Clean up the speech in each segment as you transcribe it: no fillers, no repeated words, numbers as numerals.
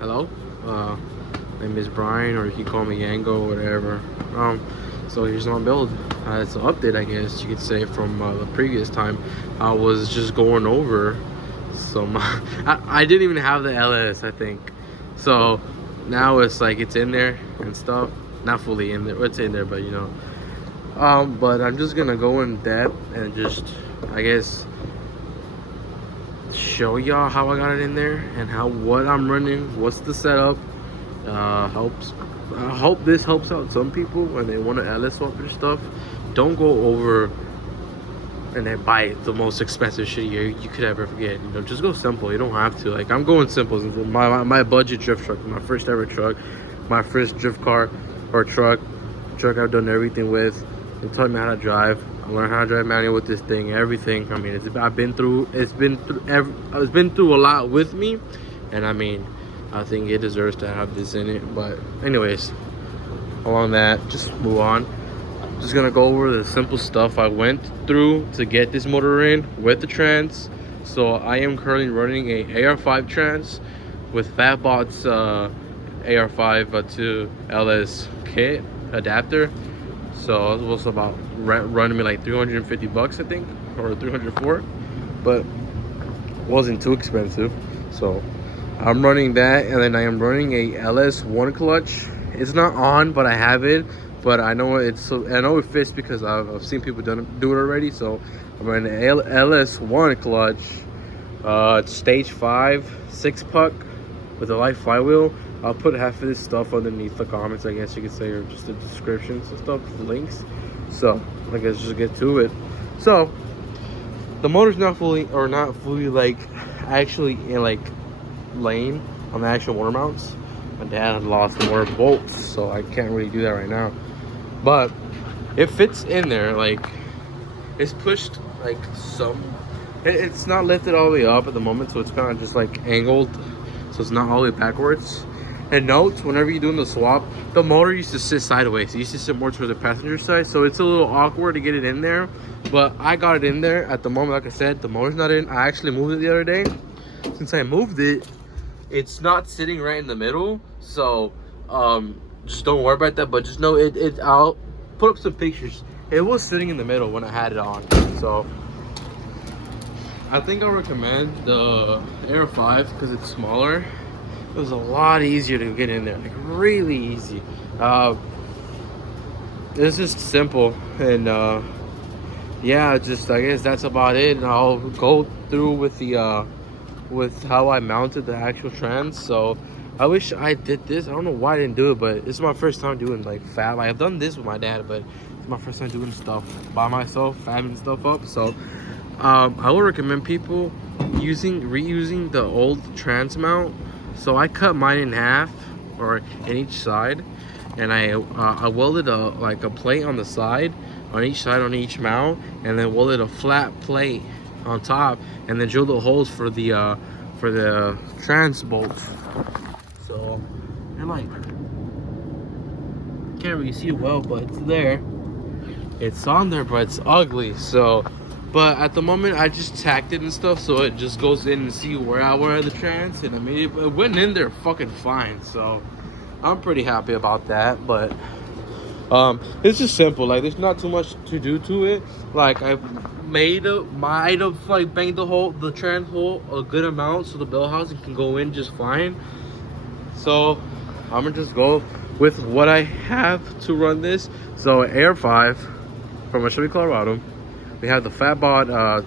Hello, my name is Brian, or you can call me Yango, whatever. So here's my build. It's an update, I guess you could say, from the previous time. I was just going over some. I didn't even have the LS, I think. So now it's like it's in there and stuff. Not fully in there. It's in there, but you know. But I'm just gonna go in depth and just, I guess, show y'all how I got it in there and what I'm running, what's the setup. Helps. I hope this helps out some people when they want to LS swap their stuff. Don't go over and then buy the most expensive shit you could ever get. You know, just go simple. You don't have to. Like, I'm going simple. My budget drift truck, my first ever truck, my first drift car or truck I've done everything with. They taught me how to drive. I learned how to drive manual with this thing, everything. I mean, it's been through a lot with me, and I mean, I think it deserves to have this in it. But anyways, along that, just move on. Just gonna go over the simple stuff I went through to get this motor in with the trans. So I am currently running a AR5 trans with Fatbot's AR5 to LS kit adapter. So it was about running me like 350 bucks, I think, or 304, but wasn't too expensive. So I'm running that, and then I am running a LS1 clutch. It's not on, but I have it. But I know it fits because I've seen people do it already. So I'm running an LS1 clutch, stage 5 6-puck with a light flywheel. I'll put half of this stuff underneath the comments, I guess you could say, or just the descriptions and stuff, the links. So I guess just get to it. So the motor's not fully like actually in like lane on the actual motor mounts. My dad had lost more bolts, so I can't really do that right now. But it fits in there. Like, it's pushed like it's not lifted all the way up at the moment, so it's kind of just like angled, so it's not all the way backwards. And note, whenever you're doing the swap, the motor used to sit sideways. It used to sit more towards the passenger side, so it's a little awkward to get it in there. But I got it in there at the moment. Like I said, the motor's not in. I actually moved it the other day. Since I moved it, it's not sitting right in the middle. So just don't worry about that. But just know I'll put up some pictures. It was sitting in the middle when I had it on. So I think I'll recommend the Air 5 because it's smaller. It was a lot easier to get in there, like really easy. It's just simple, and yeah, just I guess that's about it. And I'll go through with the with how I mounted the actual trans. So I wish I did this. I don't know why I didn't do it, but it's my first time doing like fab. Like, I've done this with my dad, but it's my first time doing stuff by myself, fabbing stuff up. So I would recommend people reusing the old trans mount. So I cut mine in half, or in each side, and I welded like a plate on the side, on each side, on each mount, and then welded a flat plate on top, and then drilled the holes for the trans bolts. So, and like, can't really see it well, but it's there. It's on there, but it's ugly. So, but at the moment I just tacked it and stuff, so it just goes in and see where I wear the trans, and I mean it went in there fucking fine. So I'm pretty happy about that. But it's just simple. Like, there's not too much to do to it. Like, I might have like banged the trans hole a good amount so the bell housing can go in just fine. So I'm gonna just go with what I have to run this. So Air 5 from a Chevy Colorado. We have the Fatbot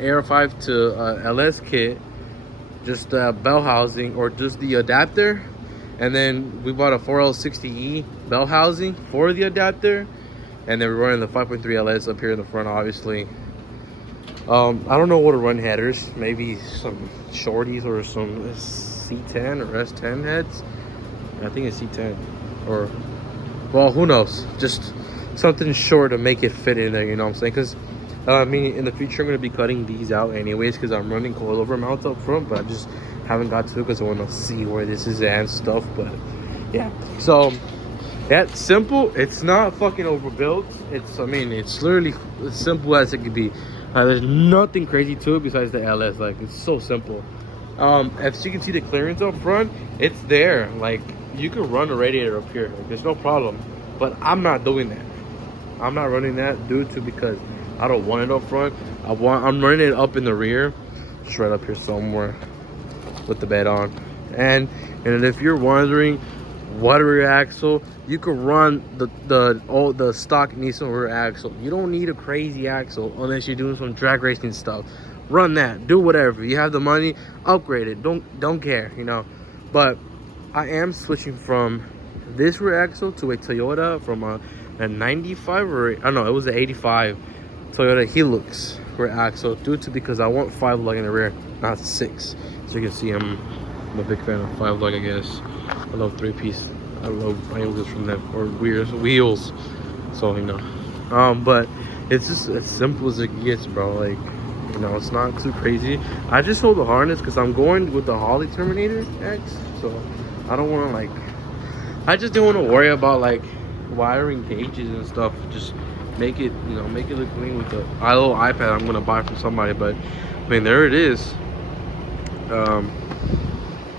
Air 5 to LS kit, just bell housing, or just the adapter. And then we bought a 4L60E bell housing for the adapter. And then we're running the 5.3 LS up here in the front, obviously. I don't know what to run headers. Maybe some shorties or some C10 or S10 heads. I think it's C10. Or, well, who knows? Just something short to make it fit in there, you know what I'm saying? Because I mean, in the future I'm going to be cutting these out anyways, because I'm running coilover mounts up front, but I just haven't got to, because I want to see where this is at and stuff. But yeah, so that's simple. It's not fucking overbuilt. I mean, it's literally as simple as it could be. There's nothing crazy to it besides the LS. Like, it's so simple. If you can see the clearance up front, it's there. Like you can run a radiator up here. Like, there's no problem. But I'm not doing that. I'm not running that due to because I don't want it up front. I'm running it up in the rear, just right up here somewhere with the bed on. And if you're wondering what rear axle, you can run the stock Nissan rear axle. You don't need a crazy axle unless you're doing some drag racing stuff. Run that, do whatever. You have the money, upgrade it. Don't care, you know. But I am switching from this rear axle to a Toyota from a 95 or I don't know, it was an 85 Toyota Hilux rear axle due to because I want 5 lug in the rear, not 6. So you can see I'm a big fan of 5 lug, I guess. I love 3-piece. I love angles from them or weird wheels. So you know, but it's just as simple as it gets, bro. Like, you know, it's not too crazy. I just hold the harness because I'm going with the Holly Terminator X, so I don't want to like. I just don't want to worry about like wiring gauges and stuff. Just make it, you know, make it look clean with the little iPad I'm gonna buy from somebody. But I mean, there it is.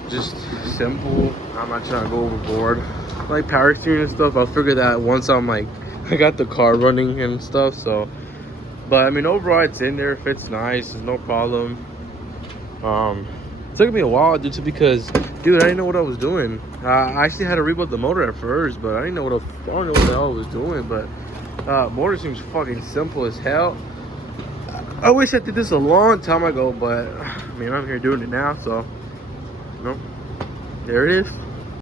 Just simple. I'm not trying to go overboard. Like power steering and stuff, I'll figure that once I'm like I got the car running and stuff. So, but I mean, overall it's in there, fits nice, there's no problem. It took me a while due to because, dude, I didn't know what I was doing. I actually had to rebuild the motor at first, but I didn't know what I don't know what the hell I was doing. But motor seems fucking simple as hell. I wish I did this a long time ago, but I mean, I'm here doing it now, so you know, there it is.